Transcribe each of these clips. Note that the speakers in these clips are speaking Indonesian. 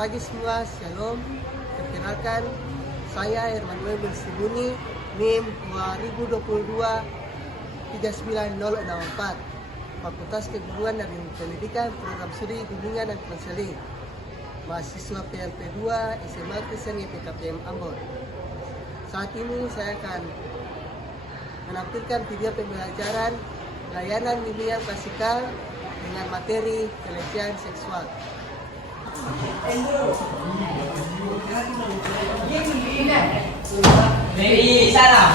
pagi semua, Shalom. Perkenalkan, saya Hermanuel Bersibuni, NIM 2022 39064, Fakultas Keguruan dan Ilmu Pendidikan, Program Studi Bimbingan dan Konseling, mahasiswa PLP2 SMA Kristen YPKPM Ambon. Saat ini saya akan menampilkan video pembelajaran layanan bimbingan klasikal dengan materi pelecehan seksual. Dari sana.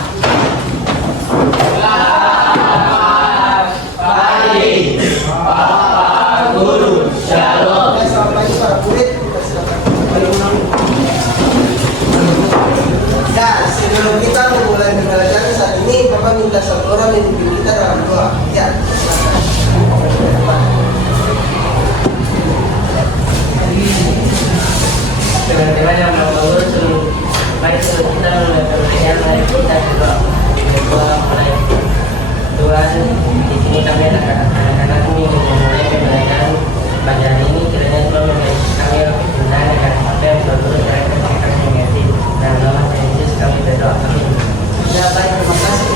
Baik, Bapak Guru, Shalom. Selamat pagi para murid. Ya, sebelum kita memulai pembelajaran saat ini, Bapak minta satu orang yang memimpin kita dalam doa. Ya, silakan. Teman-teman yang mau lulus, mari kita memberikan hari kita juga berdoa kepada Tuhan. Di sini kami anak-anak ini memulai pembelajaran pelajaran ini. Kiranya Tuhan memberi kami kebenaran akan apa yang berguna dari kebenaran yang mengerti. Dalam nama Tuhan Yesus kami berdoa. Amin. Ya, baik, terima kasih.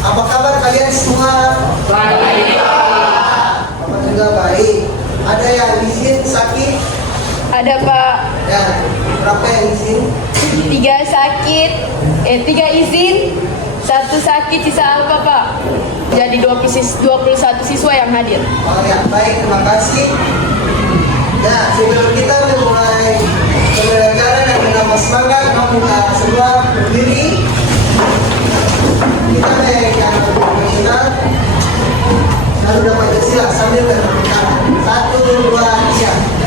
Apa kabar kalian semua? Baik. Bapak juga baik. Ada yang izin sakit? Ada Pak, Ya, berapa yang izin? 3 sakit, 3 izin, 1 sakit, sisa apa Pak? Jadi 21 siswa yang hadir. Oh ya, baik, terima kasih. Ya, sebelum kita memulai pembelajaran yang bernama semangat, kamu minta semua berdiri. Kita yang profesional, lalu dapat Pancasila sambil berpegang. 1, 2, 3.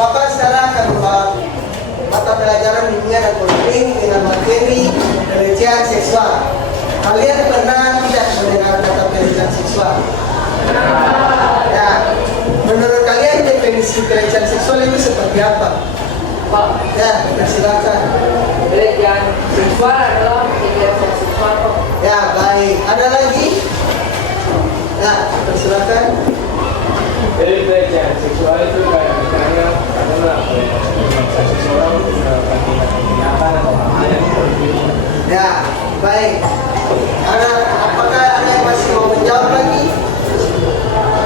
Bapak sekarang akan membuat mata pelajaran bimbingan dan konseling dengan materi pelecehan seksual. Kalian pernah tidak mendengar kata pelecehan seksual? Ya, menurut kalian definisi pelecehan seksual itu seperti apa? Pak, Ya, silakan. pelecehan seksual adalah kekerasan seksual. Ya, baik. Ada lagi? Ya, silakan. Jadi pelecehan seksual itu kayak misalnya adalah memaksa seseorang untuk melakukan tindakan atau hal yang seperti itu. Ya, baik. Apakah ada yang masih mau menjawab lagi?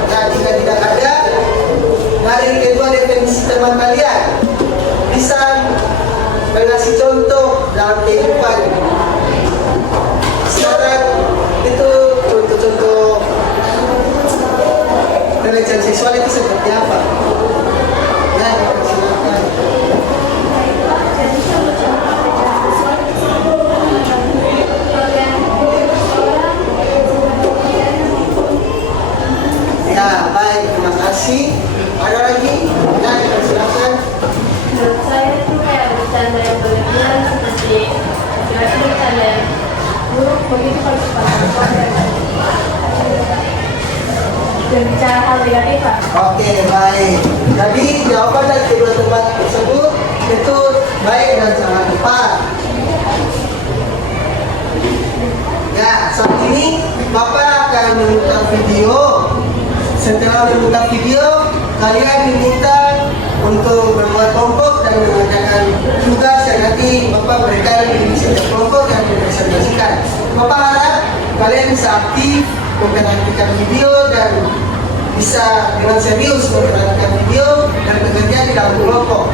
Ya, jika tidak ada, dari kedua definisi teman kalian bisa mengasih contoh dalam kehidupan. Sekarang itu contoh-contoh pelecehan seksual itu seperti apa? Ya, silakan. Ya, baik, terima kasih. Ada lagi? Ya, silakan. Menurut saya itu kayak bercanda yang berlebihan seperti laki-laki bercanda yang buruk begitu kalau berbicara hal negatif Pak. Oke, baik. Jadi jawaban dari kedua tempat tersebut itu baik dan sangat tepat. Ya, saat ini Bapak akan memutar video. Setelah memutar video, kalian diminta untuk membuat kelompok dan mengerjakan tugas yang nanti Bapak berikan di setiap kelompok yang dipresentasikan. Bapak harap kalian bisa aktif memperhatikan video dan bisa dengan serius memperhatikan video dan bekerja di dalam kelompok.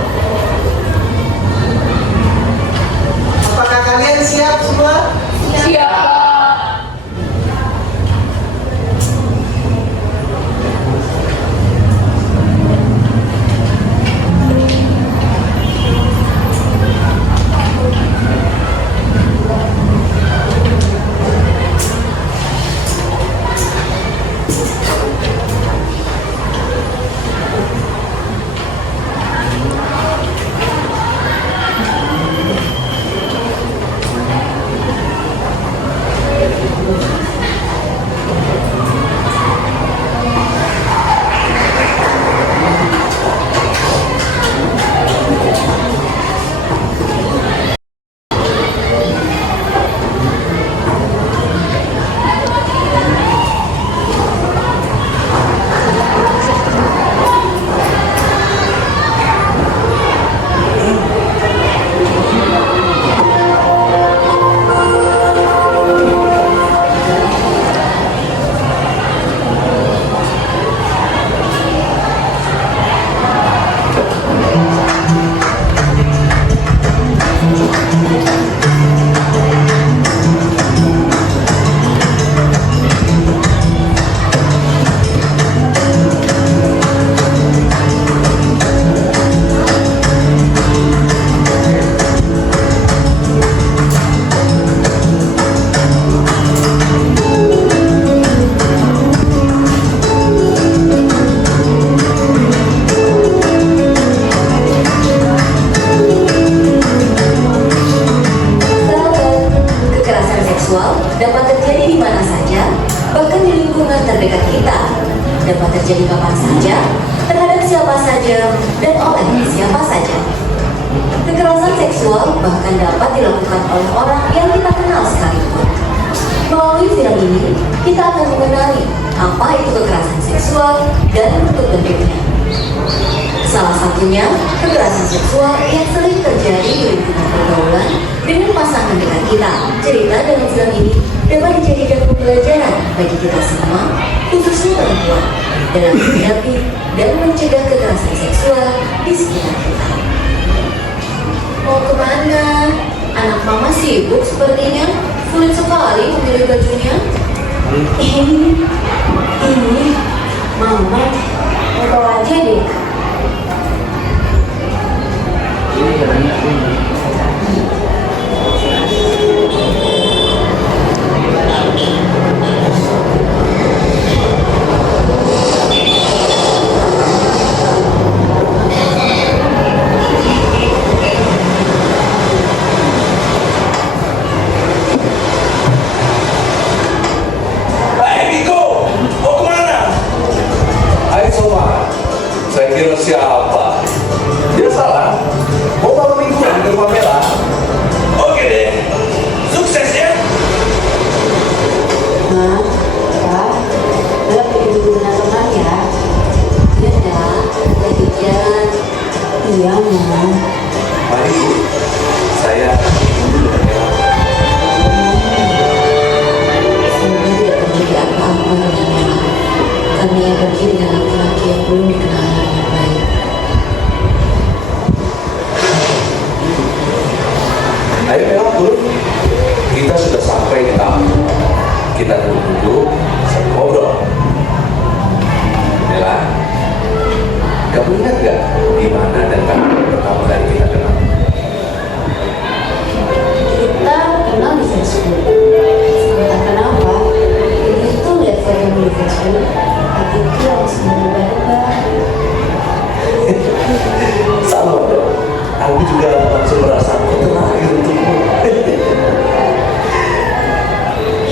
Apakah kalian siap semua? Siap. dan oleh siapa saja. Kekerasan seksual bahkan dapat dilakukan oleh orang yang kita kenal sekalipun. Melalui film ini, kita akan mengenali apa itu kekerasan seksual dan bentuk-bentuknya. Salah satunya, kekerasan seksual yang sering terjadi di lingkungan pergaulan dengan pasangan dekat kita. Cerita dalam film ini dapat dijadikan pembelajaran bagi kita semua, khususnya perempuan, dalam menghadapi dan mencegah kekerasan seksual di sekitar kita. Mau kemana? Anak mama sibuk sepertinya, sulit sekali memilih bajunya. Ini, mama, mau tahu aja deh. Ini jalannya ini. Saya kira siapa? Dia salah. Mau malam mingguan ke Pamela? Oke deh. Sukses ya. Ma, Pak, udah pergi dulu dengan teman ya. Iya dah, lagi jalan. Iya, Ma. Mari, saya dulu dengan Mela. Semoga tidak terjadi apa-apa dengan Mela. Karena yang pergi dengan laki-laki yang belum dikenal dengan baik. Ayo Mela turun. Kita sudah sampai di tamu. Kita duduk sambil ngobrol. Mela, kamu ingat gak di mana dan kapan pertama kali kita kenal? Kita kenal di Facebook. Entah kenapa, itu lihat fotomu di Facebook. Hatiku langsung berubah-ubah. Sama dong. Aku juga langsung merasa terakhir untukmu.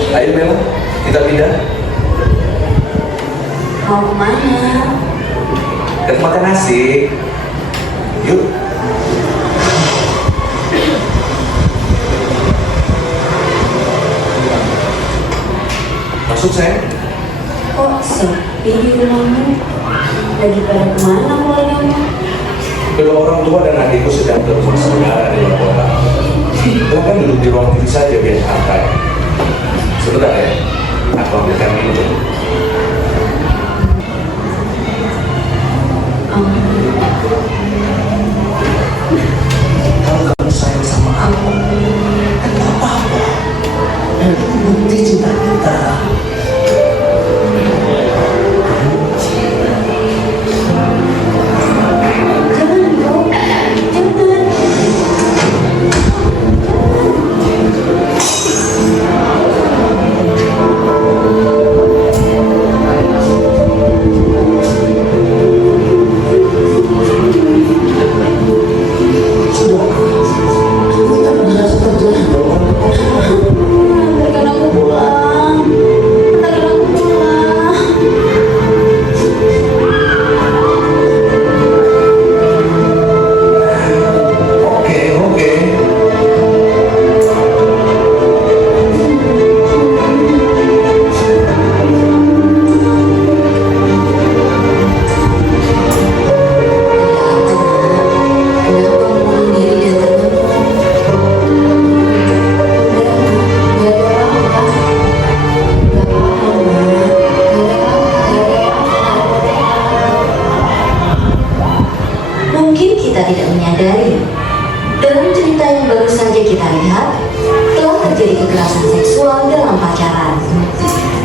Ayo Mela, kita pindah. Mau kemana? Dan makan nasi. Yuk. Masuk sayang. Kok sepi di rumahmu? Lagi pada kemana keluargamu? Kedua orang tua dan adikku sedang ke rumah saudara di luar kota. Silahkan duduk di ruang TV saja biar santai. Sebentar ya, aku ambilkan minum dulu. Kalau kamu sayang sama aku, kan gak apa-apa. Bukti cinta kita. Jangan dong, jangan. Antarkan aku pulang. Antarkan aku pulang. Oke. Mungkin kita tidak menyadari, dalam cerita yang baru saja kita lihat, telah terjadi kekerasan seksual dalam pacaran.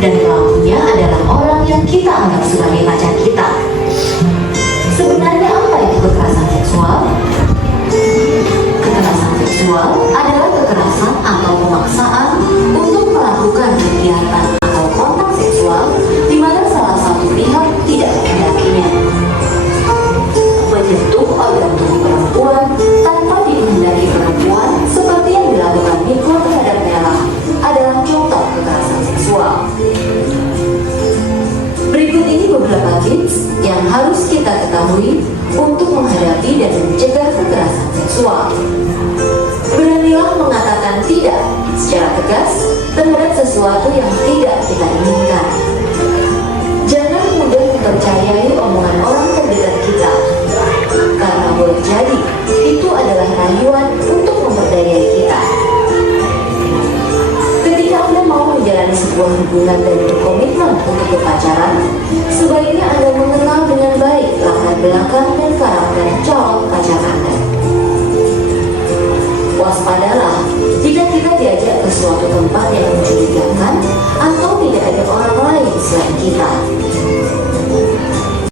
Dan pelakunya adalah orang yang kita anggap sebagai pacar kita. Sebenarnya apa itu kekerasan seksual? Kekerasan seksual adalah kekerasan atau pemaksaan untuk melakukan kegiatan atau kontak seksual di mana salah satu pihak tidak menghendakinya. Menyentuh organ tubuh perempuan tanpa dikehendaki perempuan seperti yang dilakukan Niko terhadap Mela adalah contoh kekerasan seksual. Berikut ini beberapa tips yang ketahui untuk menghadapi dan mencegah kekerasan seksual. Beranilah mengatakan tidak secara tegas terhadap sesuatu yang tidak kita inginkan. Jangan mudah mempercayai omongan orang terdekat kita, karena boleh jadi itu adalah rayuan untuk memperdayai kita. Ketika Anda mau menjalani sebuah hubungan dan berkomitmen untuk berpacaran, sebaiknya Anda mengenal dengan baik latar belakang dan karakter calon pacar Anda. Waspadalah jika kita diajak ke suatu tempat yang mencurigakan atau tidak ada orang lain selain kita.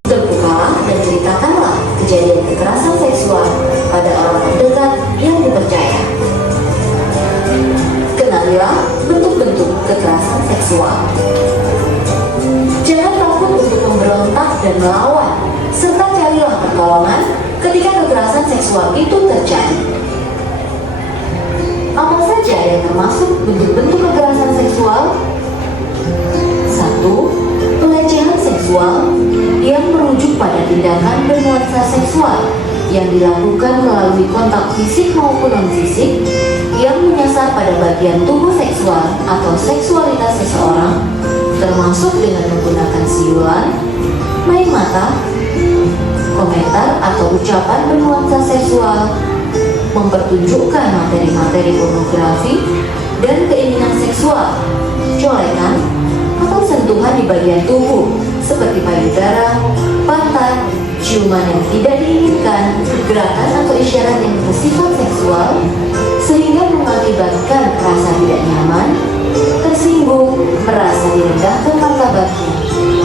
Terbukalah dan ceritakanlah kejadian kekerasan seksual pada orang terdekat yang dipercaya. Kenalilah bentuk-bentuk kekerasan seksual. Jangan takut untuk memberontak dan melawan, serta carilah pertolongan ketika kekerasan seksual itu terjadi. Apa saja yang termasuk bentuk-bentuk kekerasan seksual? 1. Pelecehan seksual yang merujuk pada tindakan bernuansa seksual yang dilakukan melalui kontak fisik maupun non-fisik yang menyasar pada bagian tubuh seksual atau seksualitas seseorang, termasuk dengan menggunakan siulan, main mata, komentar atau ucapan bernuansa seksual, mempertunjukkan materi-materi pornografi dan keinginan seksual, corekan, atau sentuhan di bagian tubuh seperti payudara, pantat, ciuman yang tidak diinginkan, gerakan atau isyarat yang bersifat seksual sehingga mengakibatkan rasa tidak nyaman, tersinggung, merasa direndahkan martabatnya,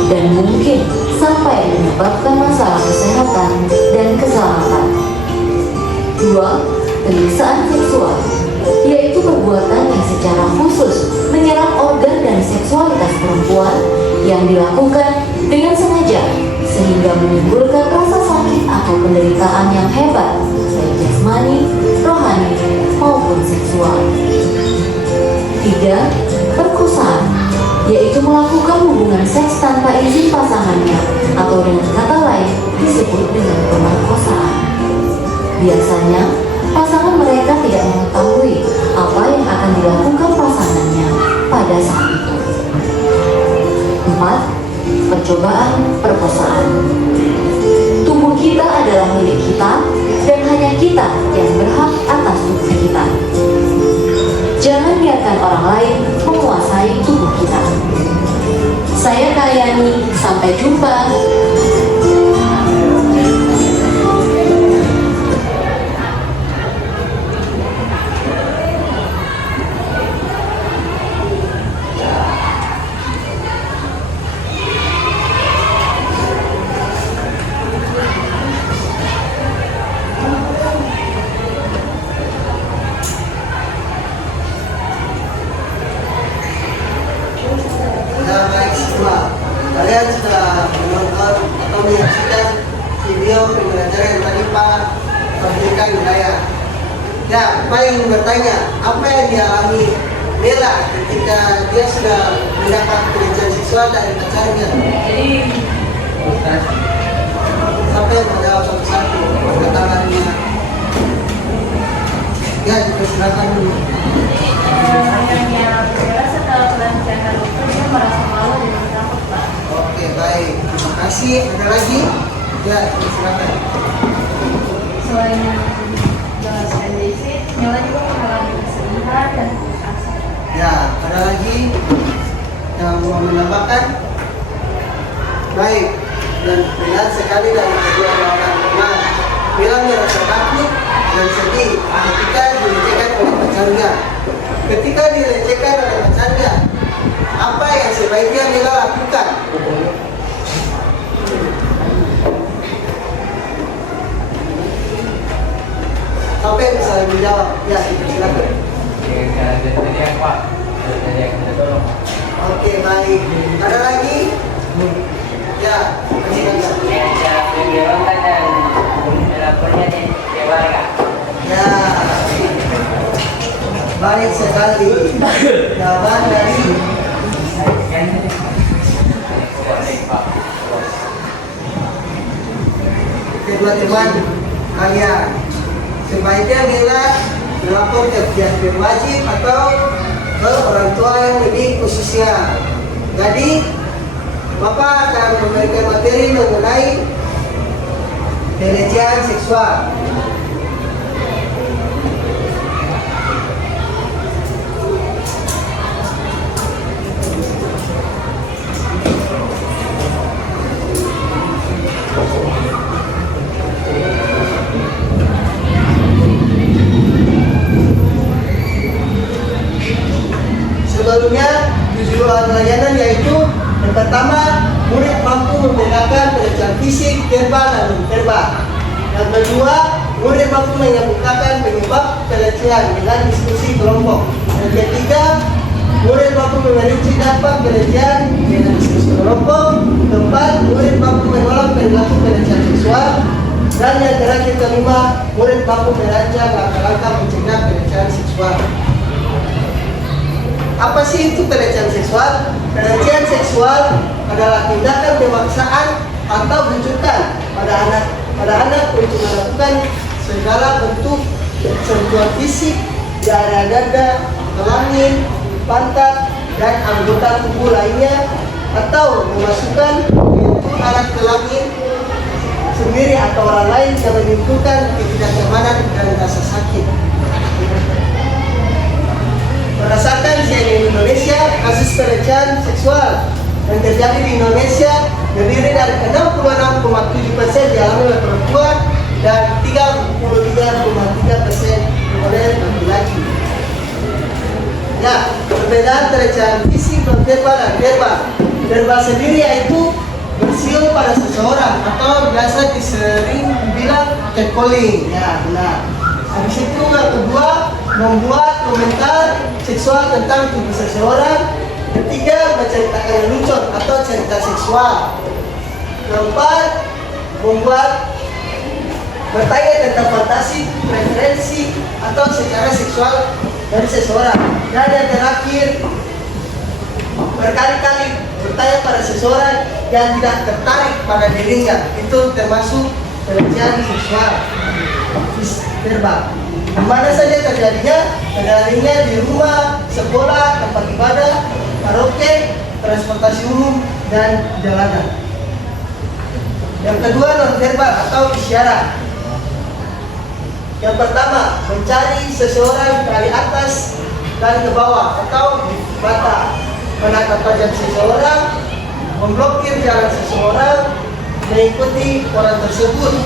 dan mungkin sampai menyebabkan masalah kesehatan dan keselamatan. 2. Penyiksaan seksual, yaitu perbuatan yang secara khusus menyerang organ dan seksualitas perempuan yang dilakukan dengan sengaja sehingga menimbulkan rasa sakit atau penderitaan yang hebat, baik jasmani, rohani, maupun seksual. 3. Perkosaan, yaitu melakukan hubungan seks tanpa izin pasangannya atau dengan kata lain disebut dengan pemerkosaan. Biasanya, pasangan mereka tidak mengetahui apa yang akan dilakukan pasangannya pada saat itu. 4. Percobaan perkosaan. Tubuh kita adalah milik kita dan hanya kita yang berhak atas tubuh kita. Jangan biarkan orang lain menguasai tubuh kita. Saya Karyani, sampai jumpa. Ya baik semua, kalian sudah menonton atau menyaksikan video pembelajaran yang tadi Pak Pendidikan Budaya. Ya, Pak ingin bertanya, apa yang dialami Bella ketika dia sudah mendapat pelecehan seksual dari pacarnya? Sampai menjawab satu-satu perkataannya. Ya, silakan dulu. Ayahnya Bella setelah pelecehan itu dia merasa malu dan takut, Pak. Oke, baik. Terima kasih. Ada lagi? Ya, silakan. Selain jelas NDC, Bella juga mengalami kesedihan dan putus asa. Ya, ada lagi yang mau menambahkan? Baik, dan benar sekali dari kedua orang teman. Bella merasa takut dan sedih ketika dilecehkan oleh pacarnya. Ketika dilecehkan oleh pacarnya, apa yang sebaiknya Bella lakukan? Apa yang bisa menjawab? Ya, silakan. Oke, baik. Ada lagi? Ya, silakan. Ya, baik sekali. Jawaban dari teman-teman kalian. Sebaiknya bila melapor ke pihak berwajib atau ke orang tua yang lebih khususnya. Jadi, Bapak akan memberikan materi mengenai pelecehan seksual. Sebelumnya, tujuan layanan yaitu yang pertama, murid mampu membedakan pelecehan fisik, verbal, dan non-verbal. Yang kedua, murid mampu mengemukakan penyebab pelecehan dengan diskusi kelompok. Yang ketiga, murid mampu memprediksi dampak pelecehan dengan diskusi kelompok. Keempat, murid mampu menolak perilaku pelecehan seksual. Dan yang terakhir kelima, murid mampu merancang langkah-langkah mencegah pelecehan seksual. Apa sih itu pelecehan seksual? Pelecehan seksual adalah tindakan pemaksaan atau bujukan pada anak untuk melakukan segala bentuk sentuhan fisik di area dada, kelamin, pantat, dan anggota tubuh lainnya, atau memasukkan pintu alat kelamin sendiri atau orang lain yang menimbulkan ketidaknyamanan dan rasa sakit. Berdasarkan CNN Indonesia, kasus pelecehan seksual yang terjadi di Indonesia terdiri dari 66,7% dialami oleh perempuan dan 33,3% oleh laki-laki. Ya, perbedaan pelecehan fisik, non-verbal, dan verbal. Verbal sendiri yaitu bersiul pada seseorang atau biasa disering dibilang catcalling. Ya, benar. Habis itu yang kedua, membuat komentar seksual tentang tubuh seseorang. Ketiga, menceritakan lelucon atau cerita seksual. Keempat, membuat bertanya tentang fantasi, preferensi, atau secara seksual dari seseorang. Dan yang terakhir, berkali-kali bertanya pada seseorang yang tidak tertarik pada dirinya. Itu termasuk pelecehan seksual verbal. Di mana saja terjadinya? Terjadinya di rumah, sekolah, tempat ibadah, karaoke, transportasi umum, dan jalanan. Yang kedua, non-verbal atau isyarat. Yang pertama, mencari seseorang dari atas dan ke bawah atau di mata, menatap tajam seseorang, memblokir jalan seseorang, mengikuti orang tersebut.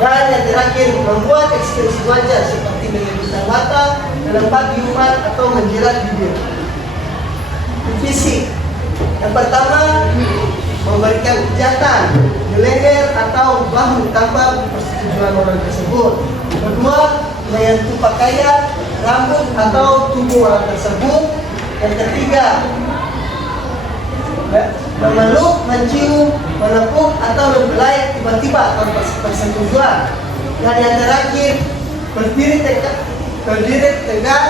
Dan yang terakhir, membuat ekspresi wajah seperti menyebutkan mata, melempat ciuman, atau menjilat bibir. Fisik. Yang pertama, memberikan pijatan di leher atau bahu tanpa persetujuan orang tersebut. Kedua, menyentuh pakaian, rambut, atau tubuh orang tersebut. Yang ketiga, memeluk, mencium, menepuk, atau membelai tiba-tiba tanpa persetujuan. Dan yang terakhir, berdiri tegak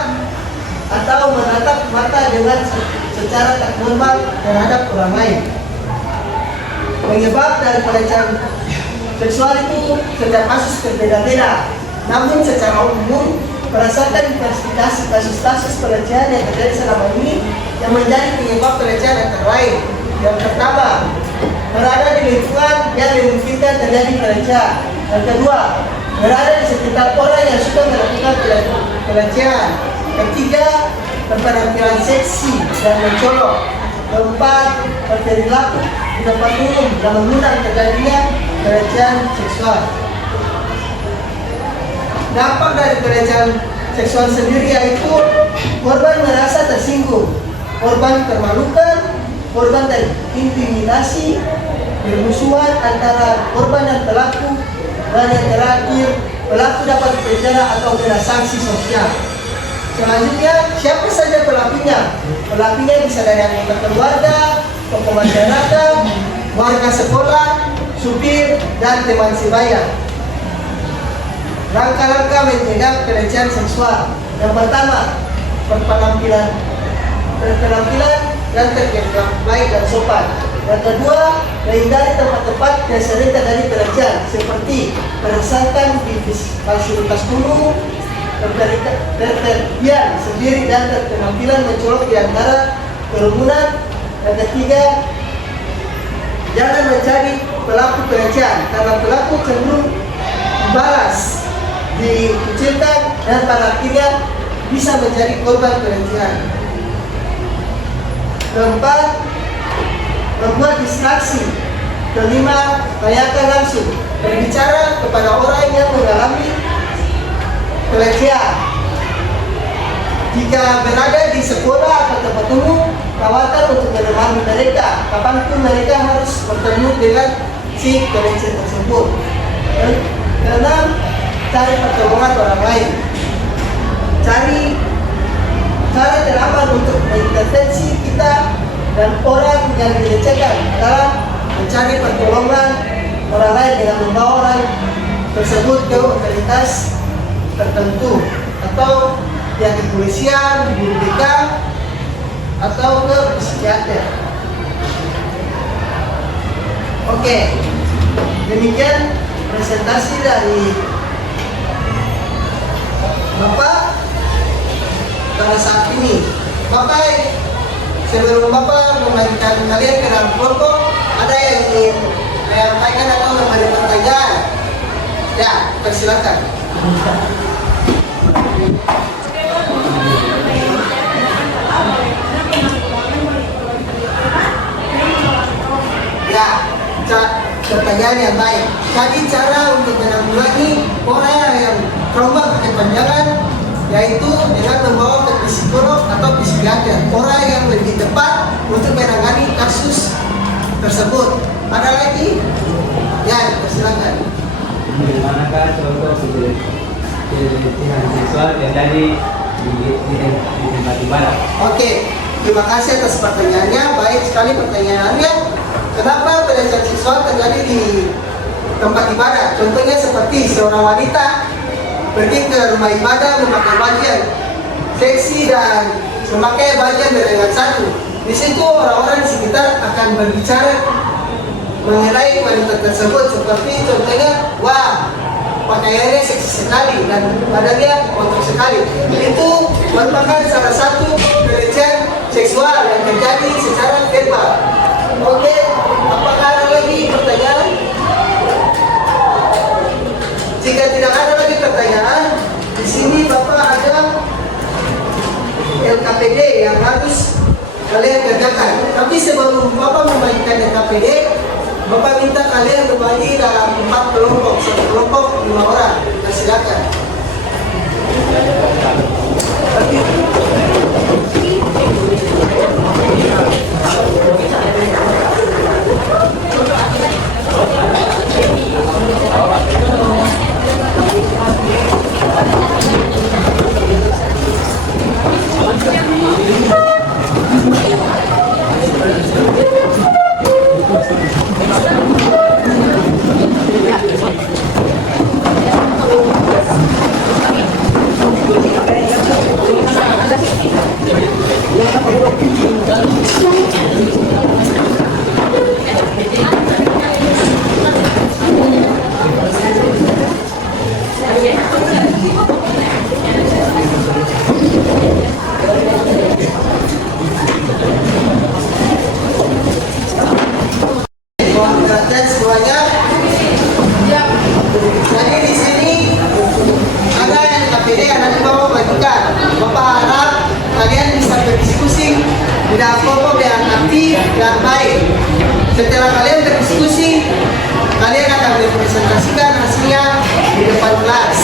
atau menatap mata dengan secara tak normal terhadap orang lain. Penyebab dari pelecehan seksual itu setiap kasus berbeda-beda. Namun secara umum, berdasarkan investigasi kasus-kasus pelecehan yang terjadi selama ini, yang menjadi penyebab pelecehan antara lain. Yang pertama, berada di lingkungan yang dimungkinkan terjadi pelecehan. Yang kedua, berada di sekitar orang yang suka melakukan pelecehan. Ketiga, berpenampilan seksi dan mencolok. Keempat, berperilaku di tempat umum yang mengundang terjadinya pelecehan seksual. Dampak dari pelecehan seksual sendiri yaitu korban merasa tersinggung, korban termalukan, korban terintimidasi, bermusuhan antara korban dan pelaku, dan yang terakhir, pelaku dapat dipenjara atau kena sanksi sosial. Selanjutnya, siapa saja pelakunya? Pelakunya bisa dari anggota keluarga, tokoh masyarakat, warga sekolah, supir, dan teman sebaya. Langkah-langkah mencegah pelecehan seksual. Yang pertama, berpenampilan dan terlihat baik dan sopan. Yang kedua, menghindari tempat-tempat yang sering terjadi pelecehan seperti Jadi berdasarkan di fasilitas umum, ketertiban sendiri dan keterampilan mencolok di antara kerumunan. Dan ketiga, jangan menjadi pelaku pelecehan karena pelaku cenderung balas, dikucilkan, dan pada akhirnya bisa menjadi korban pelecehan. Keempat, membuat distraksi. Kelima, tanyakan langsung, berbicara kepada orang yang mengalami pelecehan. Jika berada di sekolah atau tempat umum, tawarkan untuk menemani mereka. Kapanpun mereka harus bertemu dengan si pelecehan tersebut. Keenam, cari pertolongan orang lain. Cari cara teraman untuk mengintervensi kita dan orang yang dilecehkan adalah mencari pertolongan orang lain dengan membawa orang tersebut ke otoritas tertentu atau pihak kepolisian, guru BK, atau ke psikiater. Oke, demikian presentasi dari Bapak pada saat ini. Bapak, sebelum Bapak membagikan kalian ke dalam kelompok, ada yang ingin menyampaikan atau memberi pertanyaan? Ya, persilakan. Ya, pertanyaan yang baik. Tadi cara untuk menanggulangi orang yang trauma berkepanjangan yaitu dengan membawa ke psikolog atau psikiater, orang yang lebih tepat untuk menangani kasus tersebut. Ada lagi? Ya, persilakan. Bagaimanakah contoh pelecehan seksual yang tadi di tempat ibadah? Oke, terima kasih atas pertanyaannya. Baik sekali pertanyaannya. Kenapa pelecehan seksual terjadi di tempat ibadah? Contohnya seperti seorang wanita pergi ke rumah ibadah memakai baju yang seksi dan memakai baju yang berengan satu. Di situ orang-orang di sekitar akan berbicara mengenai wanita tersebut seperti contohnya, wah, pakaiannya seksi sekali dan badannya kotor sekali. Itu merupakan salah satu pelecehan seksual yang terjadi secara verbal. Oke, apakah ada lagi pertanyaan? Jika tidak ada lagi pertanyaan, di sini Bapak ada LKPD yang harus kalian kerjakan. Tapi sebelum Bapak membagikan LKPD, Bapak minta kalian berbagi dalam 4 kelompok, satu kelompok 5 orang. Silakan. Perhatian semuanya. Jadi di sini ada yang KPD yang nanti Bapak bagikan. Bapak harap kalian bisa berdiskusi di dalam kelompok yang aktif dan baik. Setelah kalian berdiskusi, kalian akan mempresentasikan hasilnya di depan kelas.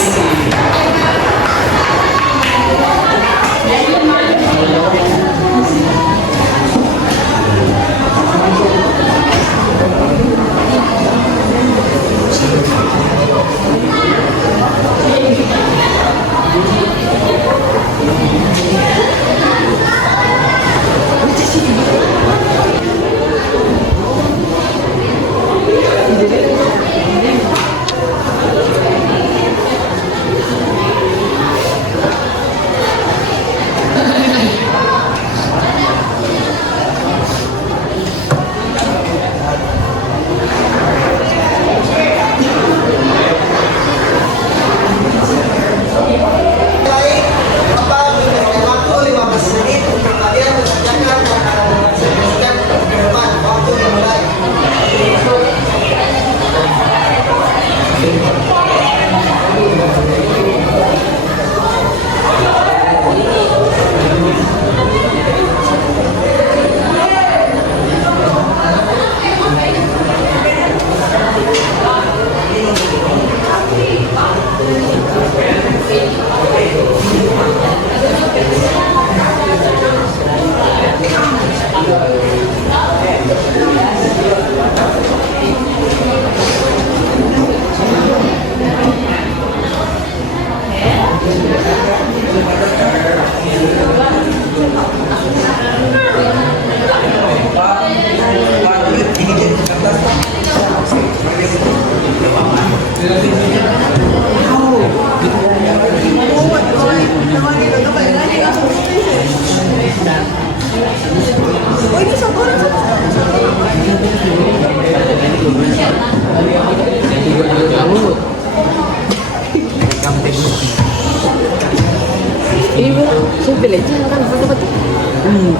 Ibu, saya belajar kan dapat.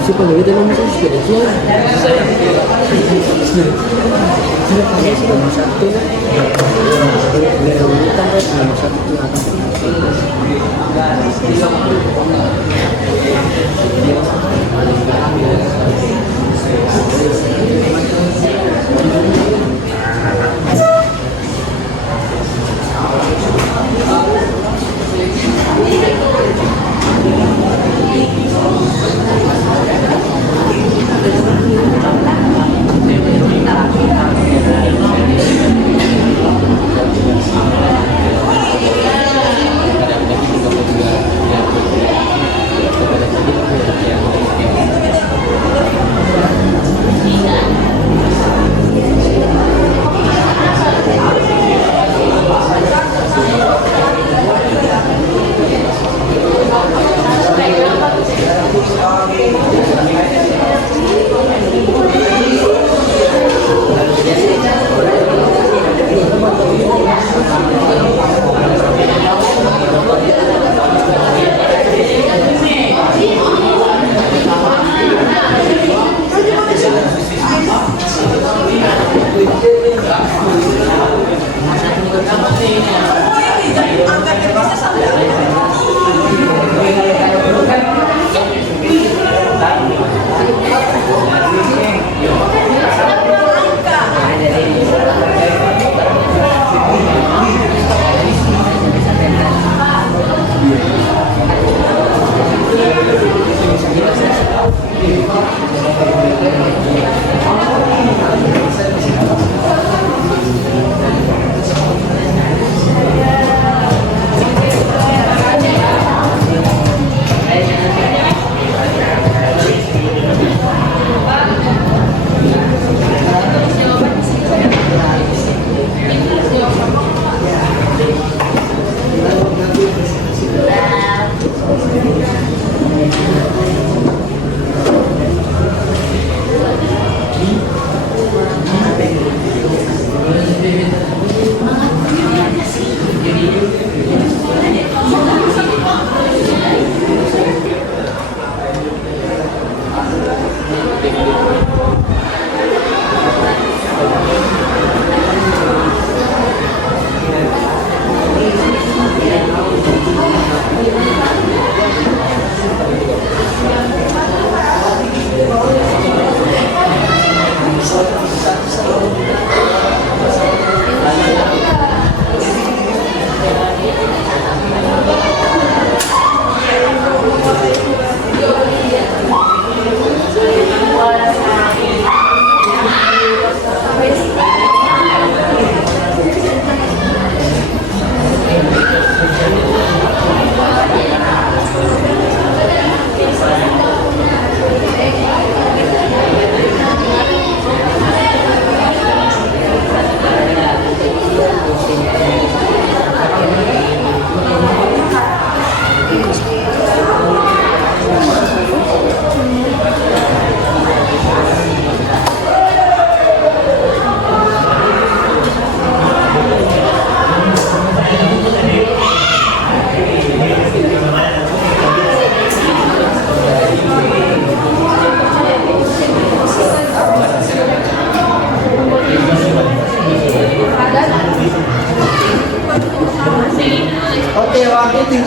Siapa lagi dalam saya belajar. Saya sudah nomor satu lah. Nomor satu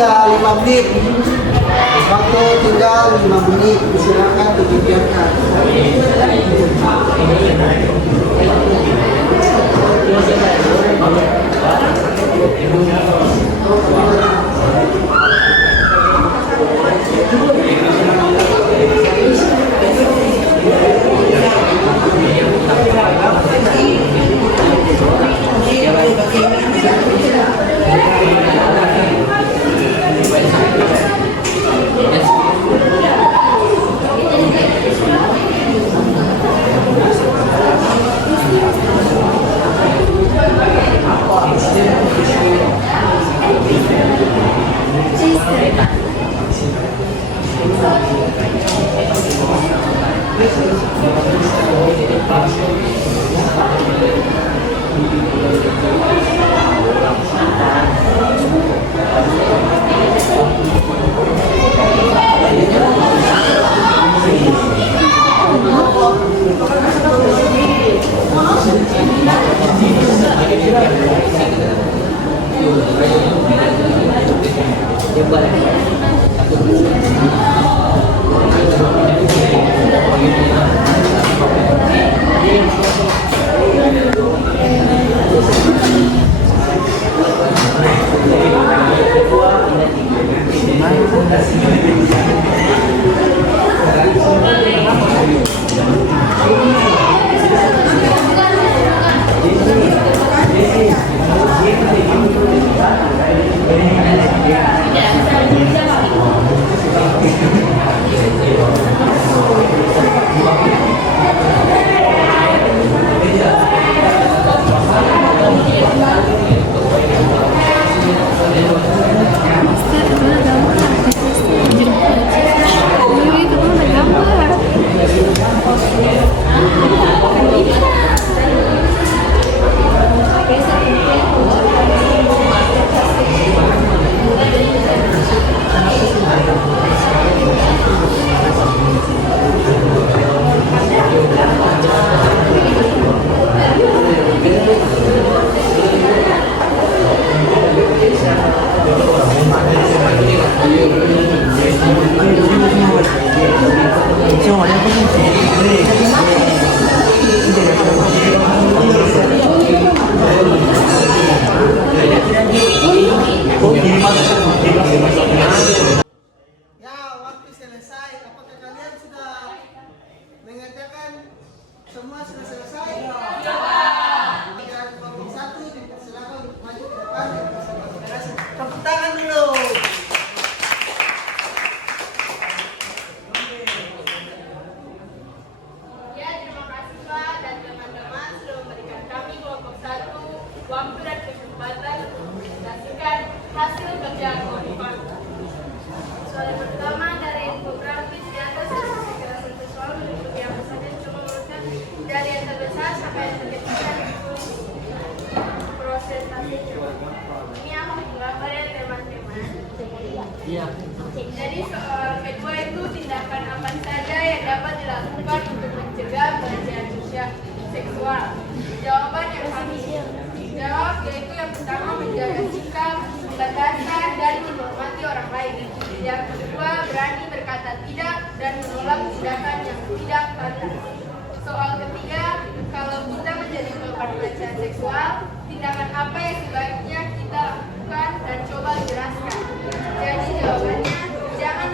tinggal 5 menit. Waktu tinggal 5 menit. Silakan dibiarkan. Ya, waktu selesai. Apakah kalian sudah mengatakan semua sudah selesai? Dan kelompok 1 dipersilakan untuk maju ke depan. Tepuk tangan dulu. Ya, terima kasih Pak dan teman-teman sudah memberikan kami kelompok 1 waktu dan kesempatan untuk mempresentasikan hasil kerja kelompok. Soal pertama dari infografis di atas kekerasan seksual menunjuk yang saja cuma menurutkan dari yang terbesar sampai yang terkecil prosentasinya. Ini aku menggambar ya teman-teman. Jadi soal kedua itu tindakan apa saja yang dapat dilakukan untuk mencegah pelecehan seksual. Jawaban yang kami jawab yaitu yang pertama menjaga sikap, membatasi dan menghormati orang lain. Yang kedua berani berkata tidak dan menolak tindakan yang tidak pantas. Soal ketiga, kalau kita menjadi korban pelecehan seksual, tindakan apa yang sebaiknya kita lakukan dan coba jelaskan. Jadi jawabannya, jangan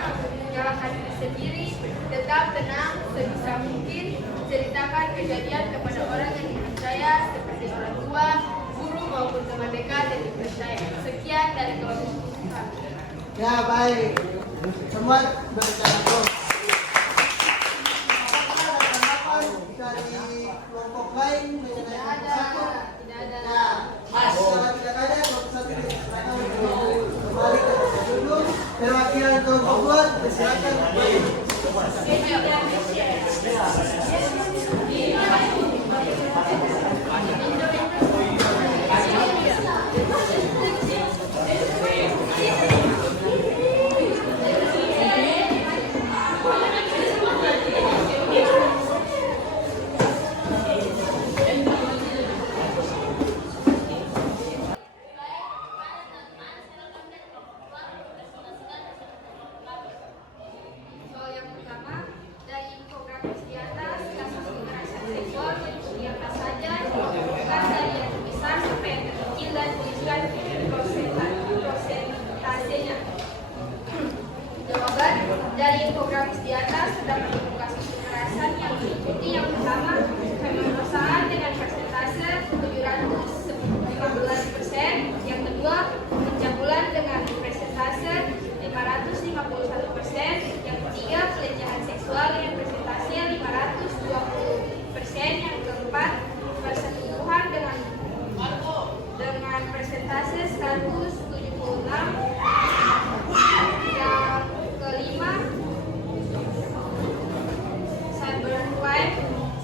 menyalahkan diri sendiri, tetap tenang sebisa mungkin, ceritakan kejadian kepada orang yang dipercaya seperti orang tua, guru maupun teman dekat yang dipercaya. Sekian dari kelompok kami. Ya, baik. Semua berbicara terus. Apakah ada tanggapan dari kelompok lain mengenai kelompok 1? Tidak ada. Ya, kalau tidak ada, kelompok 1 dipersilakan untuk kembali ke tempat duduk. Perwakilan kelompok 2 dipersilakan kembali. dilakukan prosentasenya. Jawaban dari infografis di atas terdapat kasus kekerasan yang meliputi yang pertama pemerkosaan dengan persentase 715%, yang kedua pencabulan dengan persentase 551%, yang ketiga pelecehan seksual dengan persentase 520%, yang keempat persetubuhan dengan persentase 176%, yang kelima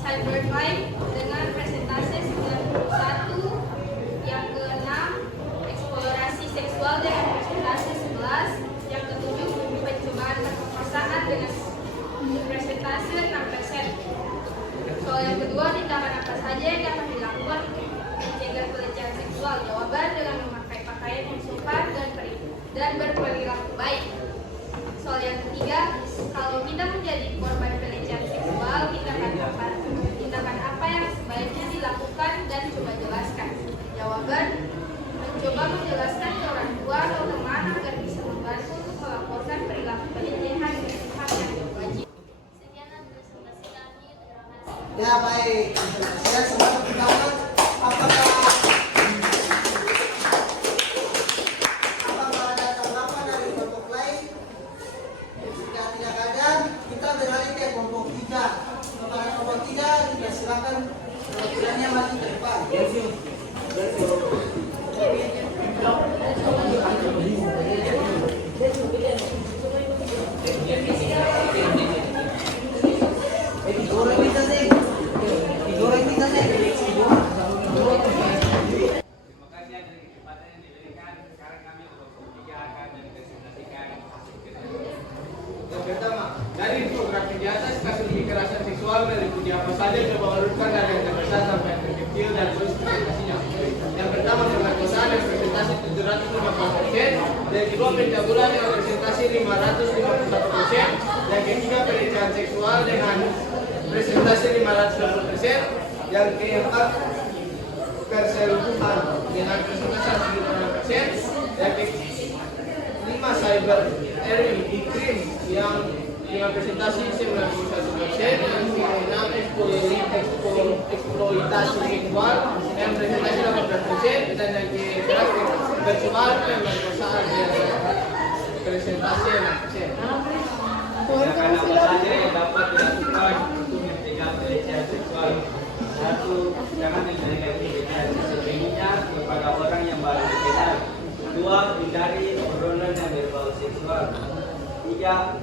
cybercrime dengan persentase 91%, yang keenam eksplorasi seksual dengan persentase 11%, yang ketujuh pencobaan pemerkosaan dengan persentase 6%. Soal yang kedua, tindakan apa saja yang dapat dilakukan untuk mencegah pelecehan seksual? Jawaban dengan memakai pakaian yang sopan dan berperilaku baik. Soal yang ketiga, kalau kita menjadi korban pelecehan seksual, tindakan apa yang sebaiknya dilakukan dan coba jelaskan? Jawaban, mencoba menjelaskan ke orang tua atau teman agar bisa membantu untuk melaporkan perilaku pelecehan ke pihak yang berwajib. Sekian presentasi kami, terima kasih. Ya baik, saya sempat pertama, apakah ada tanggapan dari kelompok lain? Jika tidak ada, kita beralih ke kelompok 3. Kepada kelompok 3, kita silakan perwakilannya maju ke depan. Terima kasih atas kesempatan yang diberikan. Sekarang kami kelompok 3 akan mempresentasikan hasil kerja. Yang pertama, dari infografi di atas, kasus kekerasan seksual meliputi apa saja? Coba urutkan dari yang terbesar sampai yang terkecil dan terus presentasinya. Yang pertama, pemerkosaan yang presentasi 750%, yang kedua pencabulan yang presentasi 551%, yang ketiga pelecehan seksual dengan presentasi 520%, yang keempat perselingkuhan dengan presentasi 100%, yang kelima cyber crime yang dengan presentasi 91%, yang keenam eksploitasi seksual yang presentasi 18%, dan yang terakhir percobaan pemerkosaan dengan presentasi 6%. Tindakan apa saja yang dapat dilakukan untuk mencegah pelecehan seksual? 1. Jangan memberikan pelecehan sepenuhnya kepada orang yang baru dikenal. 2. Hindari obrolan yang berbau seksual. 3.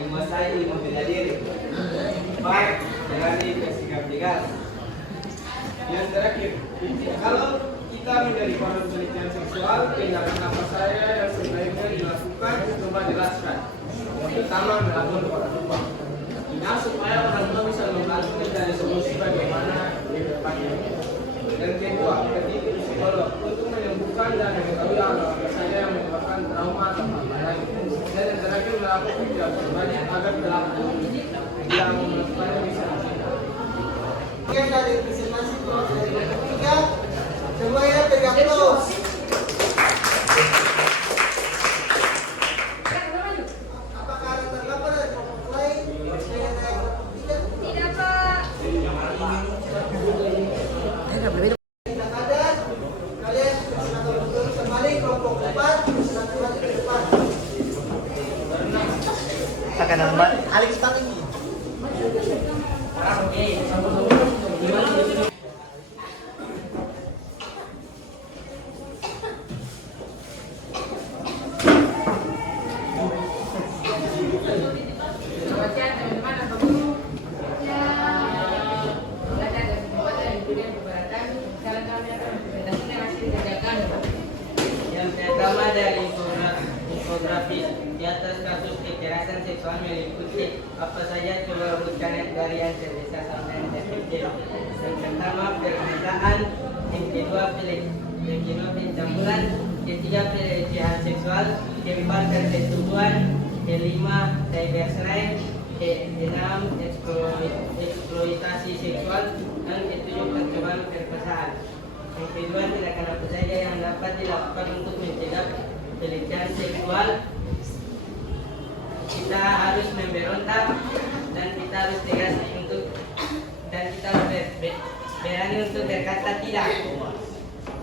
Menguasai ilmu bela diri. 4. Berani bersikap tegas. Yang terakhir, kalau kita menjadi korban pelecehan seksual, tindakan apa saja yang sebaiknya dilakukan? Coba jelaskan. Yang pertama, melakukan orang tua. Nah, supaya orang tua bisa membantu mencari solusi bagaimana ke depannya. Yang kedua, ketika psikolog untuk menyembuhkan dan mengetahui apa saja yang menyebabkan trauma atau apa lain. Dan yang terakhir, melakukan kerja terbanyak agar pelaku yang melakukannya bisa ditindak. Sekian dari presentasi dari kelompok 3. Semuanya pegang close. Apakah ada tanggapan dari kelompok lain? Dengan dari kelompok 3? Tidak, Pak. Tidak ada. Kalian silakan mundur kembali kelompok 4. Silakan maju ke depan. Alex Tangi. Selamat siang teman-teman atau guru. Belajar dan pembuatan dan kemudian keberatan. Sekarang kami akan mempresentasikan hasil kerja kami. Yang pertama dari infografis di atas kasus kekerasan seksual meliputi apa saja? Coba urutkan dari yang terbesar sampai yang terkecil. Yang pertama perkosaan, yang kedua pencampuran, ketiga pelecehan seksual, keempat persetubuhan, kelima cybercrime, keenam eksploitasi seksual, dan ketujuh percobaan dapat dilakukan untuk mencegah pelecehan seksual. Kita harus memberontak dan kita harus tegas dan kita harus berani untuk berkata tidak.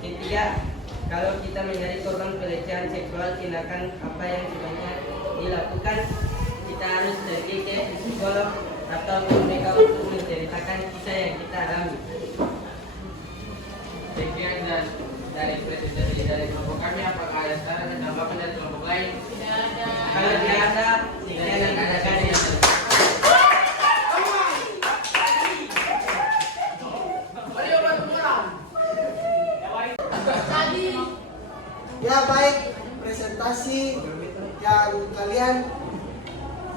Ketiga, kalau kita menjadi korban pelecehan seksual, tindakan apa yang sebaiknya dilakukan? Kita harus pergi ke psikolog atau ke mereka untuk menceritakan kisah yang kita alami. Sekian dari presentasi dari kelompok kami. Apakah ada saran dan tambahan dari kelompok lain? Tidak ada. Kalau tidak ada, sekian yang ada kami. Ya baik, presentasi yang kalian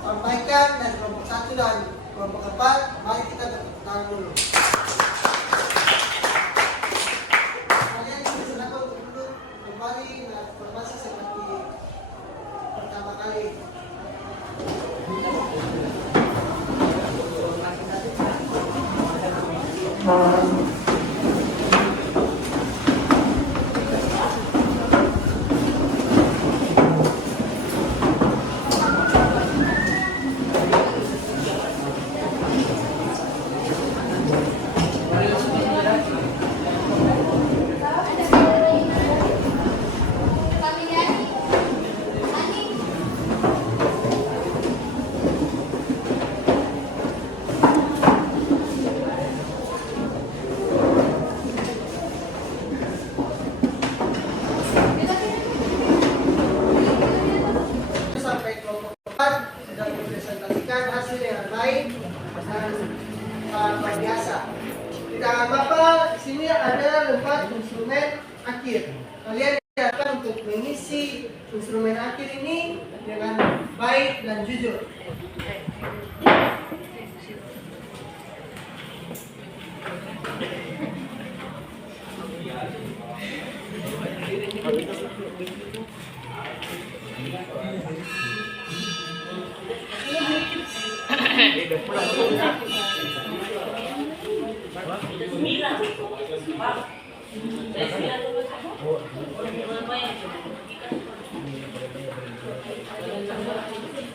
sampaikan dari kelompok 1 dan kelompok 4, mari kita tepuk tangan dulu. Kalian silakan untuk duduk kembali melakukan formasi seperti pertama kali. Sampai kelompok 4 sudah mempresentasikan hasil yang baik dan luar biasa. Di tangan Bapak di sini ada 4 instrumen akhir. Kalian diharapkan untuk mengisi instrumen akhir ini dengan baik dan jujur.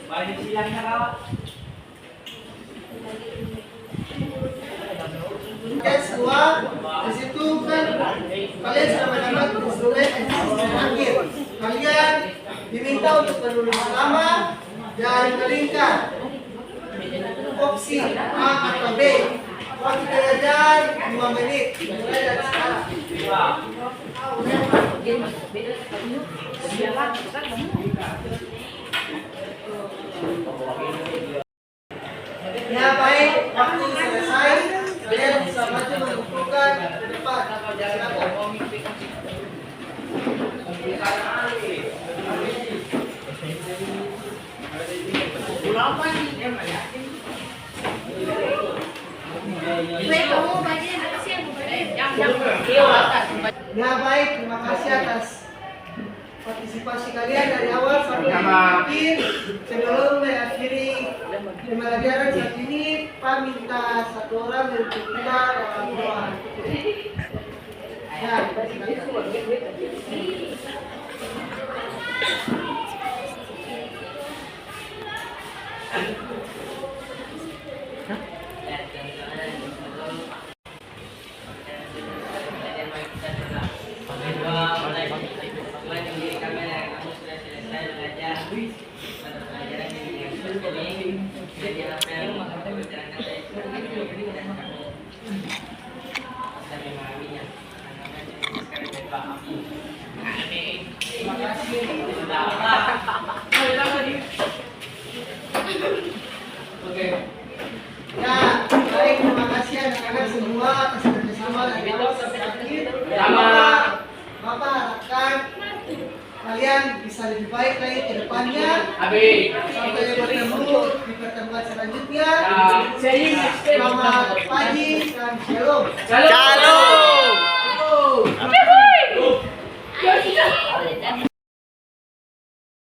Banyak silangnya kawat. Oke semua, di situ kan kalian sudah mendapat instrumen akhir. Kalian diminta untuk menulis nama dan melingkar opsi A atau B. Waktu belajar 5 menit. Mulai dari sekarang. Ya baik, waktu selesai. Kalian bisa maju mengumpulkan ke depan. Silakan. Ya baik, terima kasih atas partisipasi kalian dari awal sampai akhir. Sebelum mengakhiri pembelajaran saat ini, Pak minta satu orang untuk kita orang tua. Ya, ya, baik, terima kasih anak-anak semua atas kerjasama dari awal sampai akhir. Bapak harapkan kalian bisa lebih baik lagi ke depannya. Sampai bertemu di pertemuan selanjutnya. Selamat pagi dan shalom.